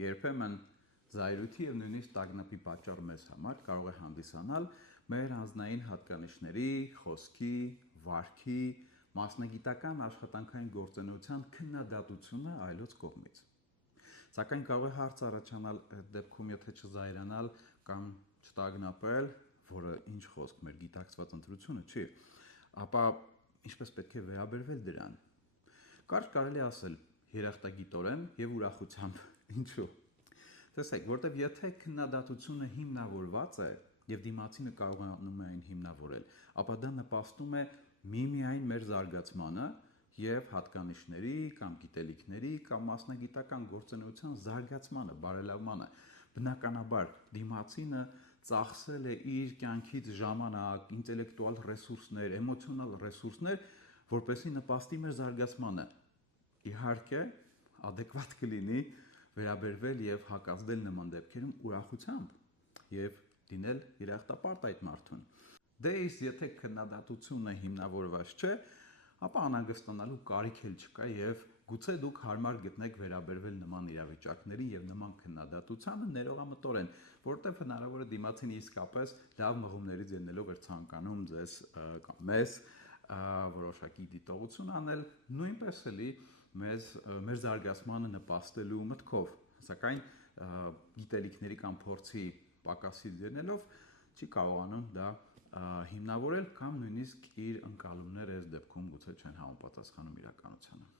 երբեմն զայրույթի եւ նույնիսկ տագնապի պատճառ մեզ համար կարող է հանդիսանալ մեր անձնային հատկանիշների, խոսքի, վարքի, մասնագիտական աշխատանքային գործունեության քննադատությունը այլոց կողմից։ Սակայն կարող է հարց առաջանալ այդ դեպքում, եթե չզայրանալ կամ չտագնապել, որը ինչ խոսք մեր գիտակցված ընտրությունը չի, ապա ինչպես պետք է վերաբերվել դրան։ Կարճ կարելի ասել երախտագիտորեն եւ ուրախությամբ, ինչու։ Տեսեք, որտեվ եթե քննադատությունը հիմնավորված է եւ դիմացինը կարողանում է այն հիմնավորել, ապա դա նպաստում է միմիայն մեր զարգացմանը եւ հատկանիշների կամ գիտելիքների կամ մասնագիտական գործունեության զարգացմանը, բարելավմանը։ Բնականաբար դիմացինը ծախսել է իր կյանքից ժամանակ, ինտելեկտուալ ռեսուրսներ, էմոցիոնալ ռեսուրսներ, որպեսզի նպաստի մեր զարգացմանը։ Իհարկե, adekvat կլինի վերաբերվել եւ հակազդել նման դեպքերում ուրախությամբ եւ դինել երախտապարտ այդ մարդուն։ Դե իսկ եթե քննադատությունը հիմնավորված չէ, ապա անհանգստանալու կարիք էլ չկա եւ գուցե դուք հարմար գտնեք վերաբերվել նման իրավիճակներին եւ նման քննադատությանը ներողամտորեն, որովհետեւ հնարավոր է դիմացին իսկապես լավ մղումներից ելնելով էր ցանկանում ձեզ կամ մեզ որոշակի դիտողություն անել, նույնպես էլի մեր զարգացմանը նպաստելու մտքով, սակայն գիտելիքների կամ փորձի պակասից ելնելով չի կարողանում դա հիմնավորել կամ նույնիսկ իր ընկալումները այս դեպքում գուցե չեն համապատասխանում իրականությանը։